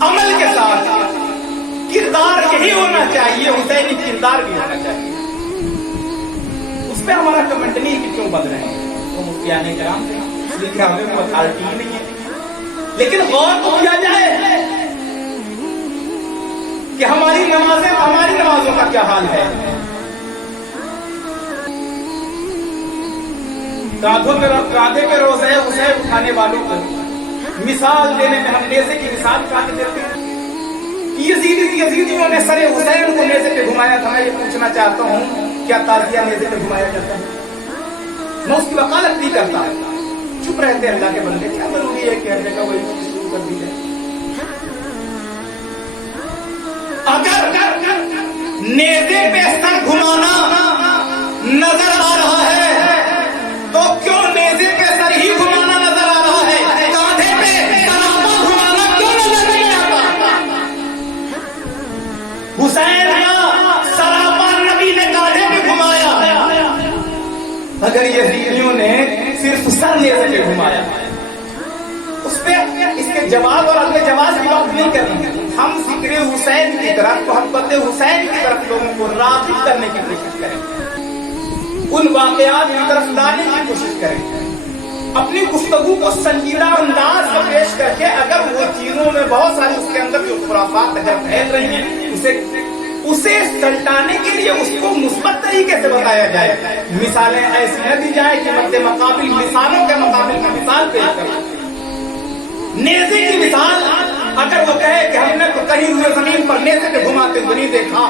عمل کے ساتھ کردار یہی ہونا چاہیے، حسینی کردار بھی ہونا چاہیے۔ اس پہ ہمارا کمنٹ نہیں کہ کیوں بن رہے ہیں، وہ مفتیان کرام تھے، اس لیے کہ ہمیں کوئی اتھارٹی ہی نہیں ہے، لیکن غور تو کیا جائے کہ ہماری نمازوں کا کیا حال ہے۔ کاندھے پہ روزہ حسین اٹھانے والوں کو مثال دینے میں ہم نیزے کی مثال اٹھا کے دیتے ہیں۔ یزیدیوں نے سر حسین کو نیزے پہ گھمایا تھا۔ میں یہ پوچھنا چاہتا ہوں کیا تعزیہ نیزے پہ گھمایا جاتا ہے؟ میں اس کی وکالت نہیں کرتا، چپ رہتے اللہ کے بندے، کیا ضروری ہے کہ ہر جگہ وہی چیز شروع کر دی جائے؟ اگر نیزے پہ سر گھمانا نظر آ رہا ہے تو کیوں نیزے پہ سر ہی گھمانا نظر آ رہا ہے؟ کاندھے پہ سراپا گھمانا کیوں نظر نہیں آتا؟ حسین کا سراپا نبی نے کاندھے پہ گھمایا، اگر یزیدیوں نے صرف سر نیزے پہ گھمایا، اس پہ اس کے جواب اور اگلے جواز کی بات نہیں کریں گے۔ ہم ذکر حسین کی طرف، محبت حسین کی طرف لوگوں کو راغب کرنے کی کوشش کریں، ان واقعات کی طرف لانے کی کوشش کریں، اپنی گفتگو کو سنجیدہ انداز میں پیش کر کے اگر وہ چیزوں میں بہت ساری اس کے اندر جو خرافات اگر پھیل رہی ہیں اسے سلٹانے کے لیے اس کو مثبت طریقے سے بتایا جائے، مثالیں ایسی نہ دی جائے کہ مد مقابل مثالوں کے مقابل میں مثال پیش کریں۔ نیزے کی مثال اگر وہ کہے کہ ہم نے تو کہیں ہوئے زمین پر نیزے پہ گھماتے ہوئے نہیں دیکھا،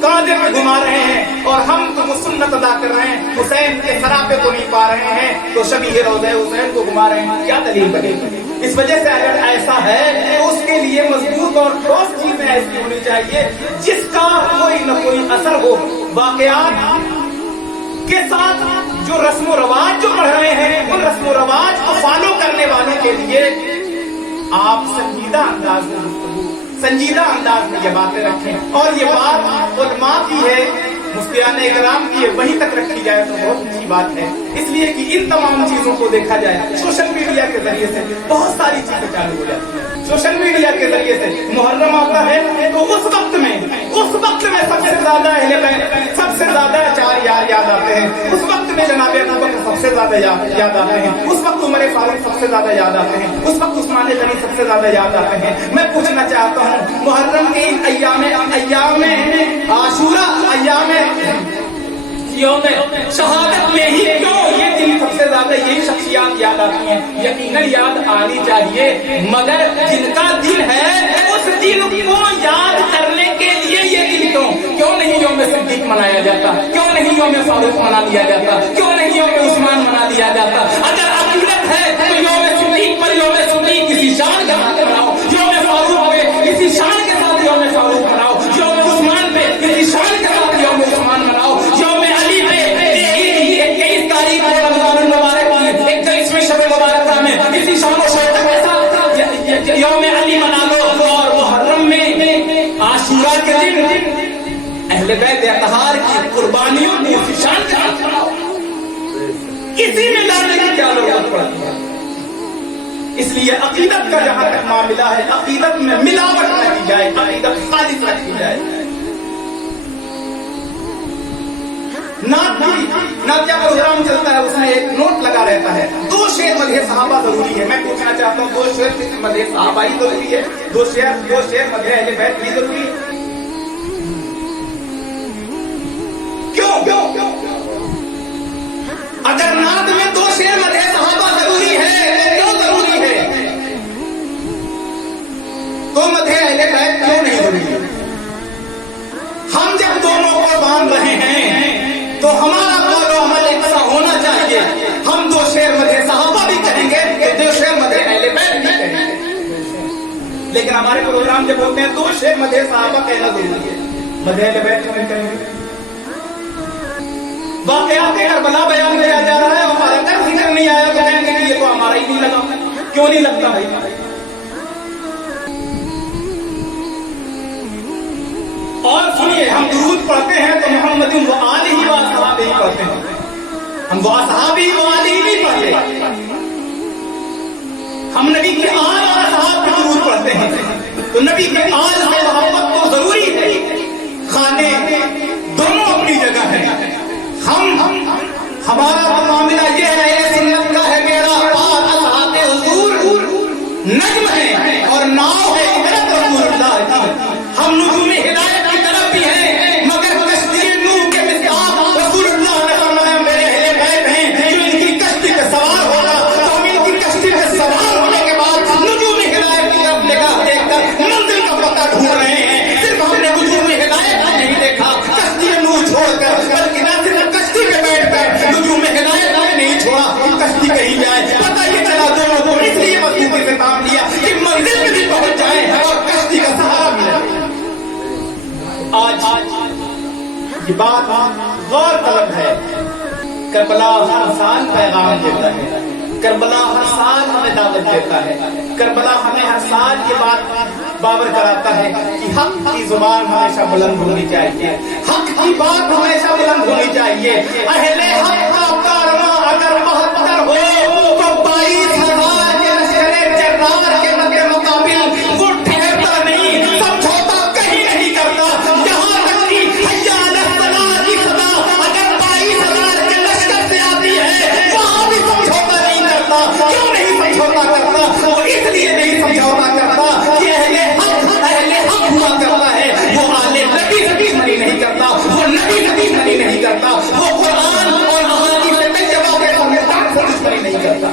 کاندھے پہ گھما رہے ہیں اور ہم تو وہ سنت ادا کر رہے ہیں، حسین کے سراپے کو نہیں پا رہے ہیں تو شبیہ روضہ حسین کو گھما رہے ہیں، کیا دلیل بنے گی؟ اس وجہ سے اگر ایسا ہے تو اس کے لیے مضبوط اور ٹھوس چیزیں ایسی ہونی چاہیے جس کا کوئی نہ کوئی اثر ہو۔ واقعات کے ساتھ جو رسم و رواج جو بڑھ رہے ہیں، ان رسم و رواج کو فالو کرنے والوں کے لیے آپ سنجیدہ انداز میں گفتگو، سنجیدہ انداز میں یہ باتیں رکھیں، اور یہ بات علماء کی ہے، مفتیان اکرام کی ہے، وہیں تک رکھی جائے تو بہت اچھی بات ہے، اس لیے کہ ان تمام چیزوں کو دیکھا جائے سوشل میڈیا کے ذریعے سے بہت ساری چیزیں چالو ہو جاتی ہیں۔ سوشل میڈیا کے ذریعے سے محرم آتا ہے تو اس وقت میں سب سے زیادہ اہل بیت، سب سے زیادہ چار یار یاد آتے ہیں، اس وقت میں جناب ابو بکر سب سے زیادہ یاد آتے ہیں، اس وقت عمر فاروق سب سے زیادہ یاد آتے ہیں، اس وقت عثمان غنی سب سے زیادہ یاد آتے ہیں۔ میں پوچھنا چاہتا ہوں محرم کے ان ایام عاشورہ، ایام یوم شہادت میں ہی کیوں یہ دن سب سے زیادہ یہی شخصیات یاد آتی ہیں؟ یقیناً یاد آنی چاہیے، مگر جن کا دن ہے اس دن کو یاد کرنے کے لیے یہ دن کیوں نہیں یوم صدیق منایا جاتا؟ کیوں نہیں یوم فاروق منا لیا جاتا؟ کیوں نہیں یوم عثمان منا لیا جاتا؟ اگر عقیدت ہے تو یوم صدیق پر یوم صدیق کسی شان کے ساتھ مناؤ، یوم فاروق پہ کسی شان کے ساتھ یوم فاروق مناؤ، یوم عثمان پہ کسی شان کے ساتھ یوم عثمان مناؤ، یوم علی پہ 21 تاریخ کو رمضان المبارک کی 21ویں شب مبارکہ میں کسی شان و شوکت کے ساتھ یوم علی منا لو، اور محرم میں عاشورہ کے دن اہل بیت اطہار کی قربانیوں کو اسی شان کے ساتھ مناؤ۔ اسی میں لانے کی کیا ضرورت پڑتی ہے؟ اس لیے عقیدت کا جہاں تک معاملہ ہے، عقیدت میں ملاوٹ نہ کی جائے، عقیدت خالص رکھی جائے۔ نعت کا پروگرام چلتا ہے، اس میں ایک نوٹ لگا رہتا ہے 2 شعر مدح صحابہ ضروری ہے۔ میں پوچھنا چاہتا ہوں 2 شعر مدح صحابہ ہی ضروری ہے؟ 2 شعر مدح اہل بیت بھی ضروری ہے؟ کیوں؟ اگر نعت میں 2 شعر مدح صحابہ ضروری ہے تو کیوں ضروری ہے؟ تو مدح اہل بیت کیوں نہیں ضروری ہے؟ ہم جب دونوں کو باندھ رہے ہیں تو ہمارا قول و عمل ایسا ہونا چاہیے، ہم 2 شعر مدح صحابہ بھی کہیں گے کہ 2 شعر مدح اہل بیت بھی کہیں گے، لیکن ہمارے پروگرام جب ہوتے ہیں 2 شعر مدح صحابہ کہنا ضروری ہے، مدح اہل بیت کیوں نہیں کہیں گے؟ واقعات کربلا بیان کیا جا رہا ہے، ہمارا کر ذکر نہیں آیا تو کہیں گے کہ یہ تو ہمارا ہی نہیں لگا۔ کیوں نہیں لگتا بھائی؟ اور سنیے، ہم درود پڑھتے ہیں تو محمد و آلہ و اصحابہ ہی پڑھتے ہیں، ہم وہ اصحابہ و آلہ ہی نہیں پڑھتے، ہم نبی کے آل اور اصحاب کے درود پڑھتے ہیں۔ تو نبی کے آل سے محبت تو ضروری ہے، خانے دونوں اپنی جگہ ہے۔ ہمارا معاملہ یہ ہے، سنت کا ہے میرا پاک، اصحاب حضور نجم ہے اور ناؤ ہے ادرت رسول اللہ کی۔ ہم نجوم ہدایت کی طرف بھی ہیں، مگر کشتی نوح کے مثال رسول اللہ نے فرمایا میرے اہل بیت ہیں، جو ان کی کشتی پہ سوار ہوگا تو ہم ان کی کشتی پہ سوار ہونے کے بعد نجوم ہدایت کی طرف نگاہ دیکھ کر منزل کا پتہ ڈھونڈ رہے ہیں۔ صرف ہم نے نجوم ہدایت کو نہیں دیکھا کشتی نوح چھوڑ کر، بلکہ نہ صرف کشتی پہ بیٹھ کر نجوم ہدایت نے نہیں چھوڑا کہ کشتی کہیں جائے، پتہ یہ چلا دونوں کو اس لیے مضبوطی سے کام لیا کہ منزل میں بھی پہنچ جائیں اور کشتی کا سہارا ملے۔ آج یہ بات غور طلب ہے، کربلا ہر سال پیغام دیتا ہے، کربلا ہر سال ہمیں دعوت دیتا ہے، کربلا ہمیں ہر سال یہ بات باور کراتا ہے کہ حق کی زبان ہمیشہ بلند ہونی چاہیے، حق کی بات ہمیشہ بلند ہونی چاہیے۔ اہل حق کا کارواں اگر 72 ہو تو 22,000 کے لشکر جرار کے مد مقابل وہ ٹھہرتا نہیں، سمجھوتا کہیں نہیں کرتا، یہاں تک کہ حی علی الصلاۃ کی صدا اگر 22,000 کے لشکر سے آتی ہے وہاں بھی سمجھوتا نہیں کرتا۔ کیوں نہیں سمجھوتا کرتا؟ وہ اس لیے نہیں سمجھوتا کرتا کہ اہل حق ہوا کرتا ہے، وہ آل نبی دشمنی نہیں کرتا، وہ نبی دشمنی نہیں کرتا، وہ قرآن اور احادیث میں جواب دشمنی نہیں کرتا۔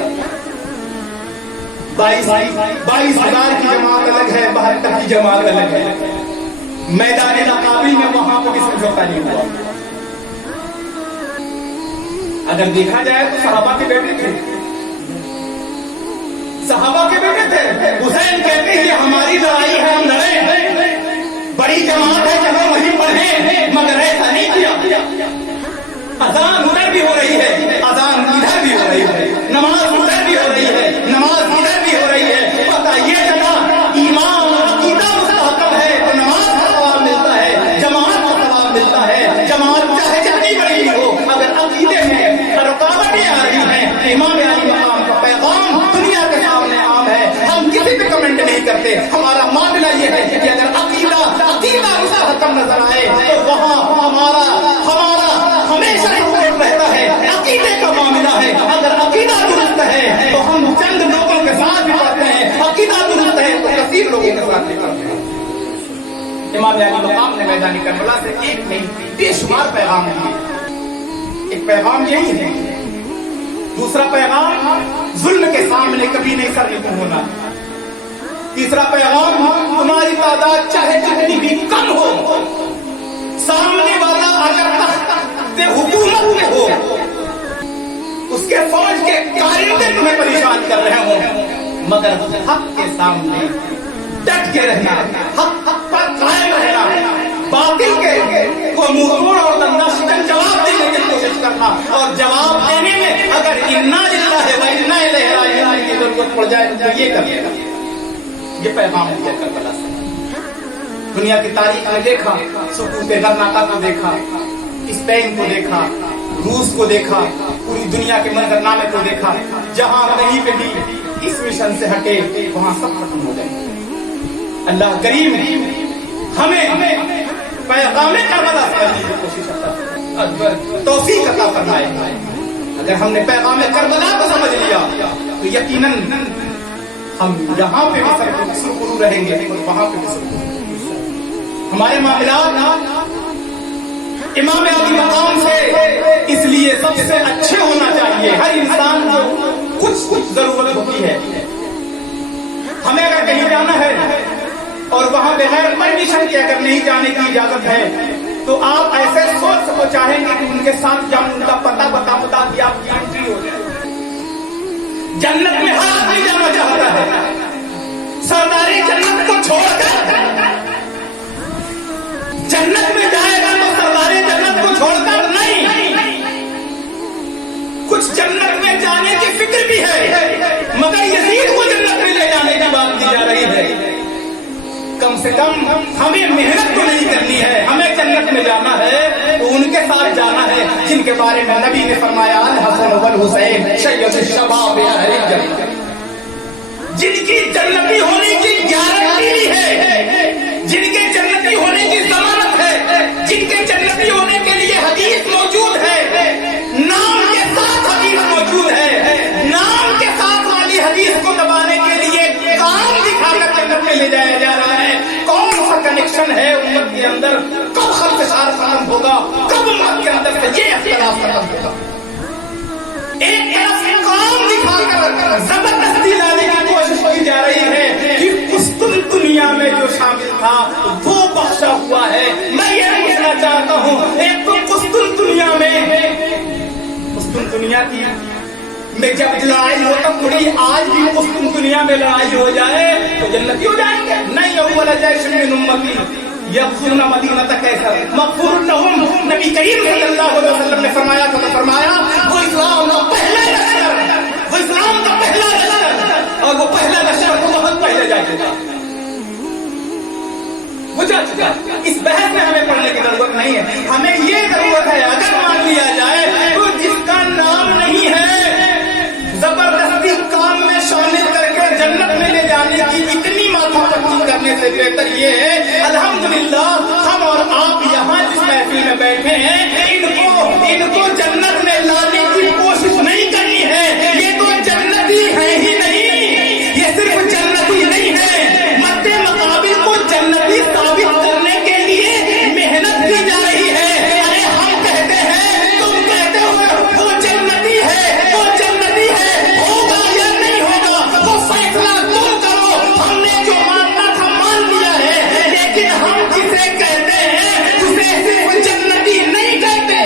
22,000 کی جماعت الگ ہے، 72 کی جماعت الگ ہے۔ میدان مقابل میں وہاں کو بھی سمجھوتا نہیں ہوا۔ اگر دیکھا جائے تو صحابہ کے بیٹے تھے، صحابہ کے بیٹے تھے۔ حسین کہتے ہیں یہ ہماری لڑائی ہے، ہم لڑے ہیں، بڑی جماعت ہے چلو وہیں پڑھیں، مگر ایسا نہیں کیا۔ اذان ادھر بھی ہو رہی ہے، اذان ادھر بھی ہو رہی ہے، نماز ادھر بھی ہو رہی ہے، نماز ادھر بھی ہو رہی ہے۔ پتہ یہ چلا ایمان عقیدہ مستحکم ہے تو نماز کا ثواب ملتا ہے، جماعت کا ثواب ملتا ہے۔ جماعت چاہے جتنی بڑی ہو، اگر عقیدے میں رکاوٹیں آ رہی ہیں، امام علی مقام کا پیغام دنیا کے سامنے عام ہے، ہم کسی پہ کمنٹ نہیں کرتے۔ ہمارا معاملہ یہ ہے کہ اگر عقیدہ مستحکم نظر آئے تو وہاں ہمارا ہمیشہ سپورٹ رہتا ہے۔ عقیدے کا معاملہ ہے، اگر عقیدہ درست ہے تو ہم چند لوگوں کے ساتھ بھی پڑھتے ہیں، عقیدہ درست ہے تو کثیر لوگوں کے ساتھ بھی پڑھتے ہیں۔ امام علی مقام نے میدان کربلا سے ایک نہیں بے شمار پیغام دیے۔ ایک پیغام یہی ہے، دوسرا پیغام ظلم کے سامنے کبھی نہیں سر نکو ہونا، تیسرا پیغام تمہاری تعداد چاہے جتنی بھی کم ہو، سامنے والا اگر تخت حکومت میں ہو، اس کے فوج کے کارندے تمہیں پریشان کر رہے ہوں، مگر حق کے سامنے ڈٹ کے رہنا، حق پر قائم رہنا، باطل کے کو منہ توڑ اور دندہ شکن جواب دینے کی کوشش کرنا، اور جواب دینے میں اگر انا للہ و انا الیہ راجعون کی ضرورت پڑ جائے تو یہ کرے گا۔ یہ پیغام دیا کربلا سے۔ دنیا کی تاریخ میں دیکھا، سکوت غرناطہ کو دیکھا، اسپین کو دیکھا، روس کو دیکھا، پوری دنیا کے منظرنامے کو دیکھا، جہاں کہیں پہ بھی اس مشن سے ہٹے وہاں سب ختم ہو جائے. اللہ کریم ہمیں پیغام کربلا سمجھنے کی کوشش توفیق عطا فرمائے. اگر ہم نے پیغام کربلا کو سمجھ لیا تو یقیناً ہم یہاں پہ بھی سرخرو رہیں گے اور وہاں پہ بھی سرخرو. ہمارے معاملات امام علی مقام سے اس لیے سب سے اچھے ہونا چاہیے. ہر انسان کو کچھ ضرورت ہوتی ہے. ہمیں اگر کہیں جانا ہے اور وہاں بغیر پرمیشن کے اگر نہیں جانے کی اجازت ہے تو آپ ایسے سوچ سکو چاہیں گے کہ ان کے ساتھ جاؤں, ان کا پتہ بتا کہ آپ کی انٹری ہو جائے. جنت میں ہر آدمی جانا چاہتا ہے. سرداری جنت کو چھوڑ کر جنت میں جائے گا تو سرداری جنت کو چھوڑ کر نہیں. کچھ جنت میں جانے کی فکر بھی ہے مگر یزید کو جنت میں لے جانے کی بات کی جا رہی ہے. کم سے کم ہمیں محنت تو نہیں کرنی ہے. ہمیں جنت میں جانا ہے تو ان کے ساتھ جانا ہے جن کے بارے میں نبی نے فرمایا الحسن والحسین سید الشباب اہل الجنہ, جن کی جنتی ہونے کی گارنٹی ہے, جن کے جنتی ہونے کی ضمانت ہے, جن کے جنتی ہونے کے لیے حدیث موجود ہے, نام کے ساتھ حدیث موجود ہے. نام کے ساتھ والی حدیث کو دبانے کے لیے کام دکھا کر جنت میں لے جایا جا رہا ہے. کون سا کنیکشن ہے امت کے اندر؟ کب خلفشار ختم ہوگا؟ کب امت کے اندر سے یہ اختلاف ختم ہوگا؟ ایک طرف کام دکھا کر زبردستی لانے کی کوشش کی جا رہی ہے کہ قسطن دنیا میں جو شامل تھا وہ بخشا ہوا ہے. میں یہ پوچھنا چاہتا ہوں, ایک تو قسطن دنیا میں قسطن دنیا کی میں جب لڑائی ہو تب تھوڑی آج بھی قسطن دنیا میں لڑائی ہو جائے تو جنتی ہو جائیں گے. نہیں اول جیش من امتی یدخلون مدینہ کیسر مغفور لہم. نبی کریم صلی اللہ علیہ وسلم نے فرمایا وہ اسلام کا پہلا لشکر, وہ اسلام کا پہلا لشکر, اور وہ پہلا لشکر کو بہت پہلے جا چکا, وہ جا چکا. اس بحث میں ہمیں پڑھنے کی ضرورت نہیں ہے. ہمیں یہ ضرورت ہے اگر مان لیا جائے تو جس کا نام نہیں ہے زبردستی کام میں شامل کر کے جنت میں لے جانے کی اتنی ماتھا پچی کرنے سے بہتر یہ ہے الحمدللہ ہم اور آپ یہاں جس محفل میں بیٹھے ہیں ان کو جنت میں لانے کی کوشش نہیں کرنی ہے. یہ تو جنتی ہے ہی نہیں, یہ صرف جنتی نہیں ہے, مد مقابل کو جنتی ثابت کرنے کے لیے محنت کی جا رہی ہے. ارے ہم کہتے ہیں تم کہتے ہو وہ جنتی ہے, وہ جنتی ہے, ہوگا یا نہیں ہوگا وہ فیصلہ تم کرو. ہم نے جو ماننا تھا مان لیا ہے, لیکن ہم جسے کہتے ہیں اسے صرف جنتی نہیں کہتے,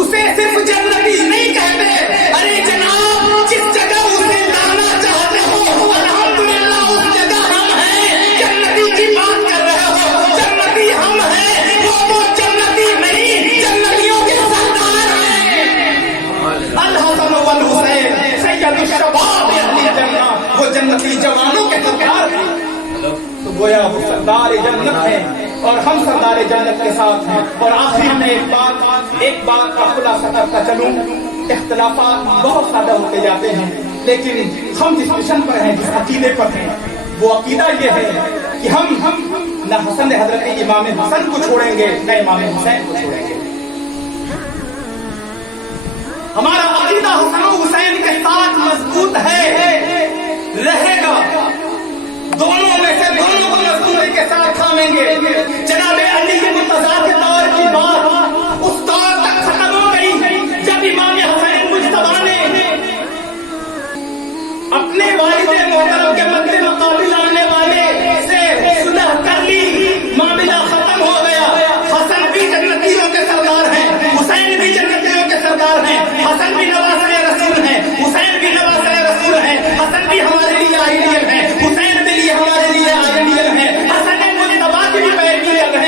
اسے صرف جنتی نہیں کہتے. ارے جناب جس جگہ اسے لانا چاہتے ہو الحمدللہ اس جگہ ہم ہیں. جنتی کی بات کر رہے ہو, جنتی ہم ہیں, وہ جنتی نہیں جنتیوں کے سردار ہیں. الحسن والحسین سید الشباب اہل الجنہ, وہ جنتی جوانوں کے سردار ہیں. تو گویا وہ سردار جنت ہیں اور ہم سردار جنت کے ساتھ ہیں. اور آخر میں ایک بات کا خلاصہ کرتا چلوں, اختلافات بہت زیادہ ہوتے جاتے ہیں لیکن ہم جس مشن پر ہیں, جس عقیدے پر ہیں, وہ عقیدہ یہ ہے کہ ہم نہ حسن حضرت امام حسن کو چھوڑیں گے نہ امام حسین کو چھوڑیں گے. ہمارا عقیدہ حسن و حسین کے ساتھ مضبوط ہے, رہے گا. دونوں میں سے دونوں کو مضبوطی کے ساتھ تھامیں گے. جناب علی کے مرتضیٰ کے دور کی بات اس دور تک ختم ہو گئی جب امام حسین مجتبیٰ نے اپنے والد محترم کے مد مقابل آنے والے سے صلح کر لی, معاملہ ختم ہو گیا. حسن بھی جنتیوں کے سردار ہیں, حسین بھی جنتیوں کے سردار ہیں, حسن بھی نواسۂ رسول ہیں, حسین بھی نواسۂ رسول ہیں, حسن بھی ہمارے لیے آئیڈیل ہیں, حسین بھی ہمارے لیے آئیڈیل ہیں, حسن مجتبیٰ کی بھی پیروی کر رہے